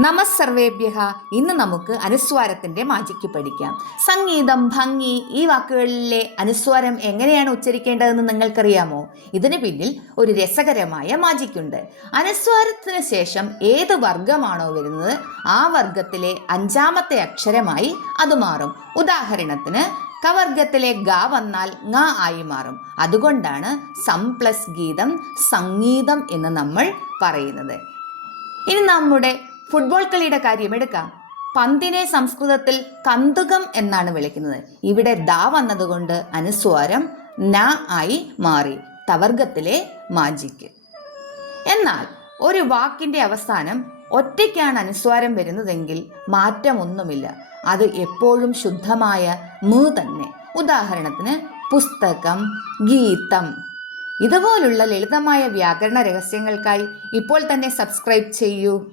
നമസ്സർവേഭ്യഃ. ഇന്ന് നമുക്ക് അനുസ്വാരത്തിന്റെ മാജിക്ക് പഠിക്കാം. സംഗീതം, ഭംഗി ഈ വാക്കുകളിലെ അനുസ്വാരം എങ്ങനെയാണ് ഉച്ചരിക്കേണ്ടതെന്ന് നിങ്ങൾക്കറിയാമോ? ഇതിന് പിന്നിൽ ഒരു രസകരമായ മാജിക്കുണ്ട്. അനുസ്വാരത്തിന് ശേഷം ഏത് വർഗമാണോ വരുന്നത് ആ വർഗത്തിലെ അഞ്ചാമത്തെ അക്ഷരമായി അത് മാറും. ഉദാഹരണത്തിന് കവർഗത്തിലെ ഗ വന്നാൽ ങ ആയി മാറും. അതുകൊണ്ടാണ് സം പ്ലസ് ഗീതം സംഗീതം എന്ന് നമ്മൾ പറയുന്നത്. ഇനി നമ്മുടെ ഫുട്ബോൾ കളിയുടെ കാര്യം എടുക്കാം. പന്തിനെ സംസ്കൃതത്തിൽ കന്തുകം എന്നാണ് വിളിക്കുന്നത്. ഇവിടെ ദ വന്നതുകൊണ്ട് അനുസ്വാരം ന ആയി മാറി. തവർഗത്തിലെ മാജിക്ക്. എന്നാൽ ഒരു വാക്കിന്റെ അവസാനം ഒറ്റയ്ക്കാണ് അനുസ്വാരം വരുന്നതെങ്കിൽ മാറ്റമൊന്നുമില്ല. അത് എപ്പോഴും ശുദ്ധമായ മ തന്നെ. ഉദാഹരണത്തിന് പുസ്തകം, ഗീതം. ഇതുപോലുള്ള ലളിതമായ വ്യാകരണ രഹസ്യങ്ങൾക്കായി ഇപ്പോൾ തന്നെ സബ്സ്ക്രൈബ് ചെയ്യൂ.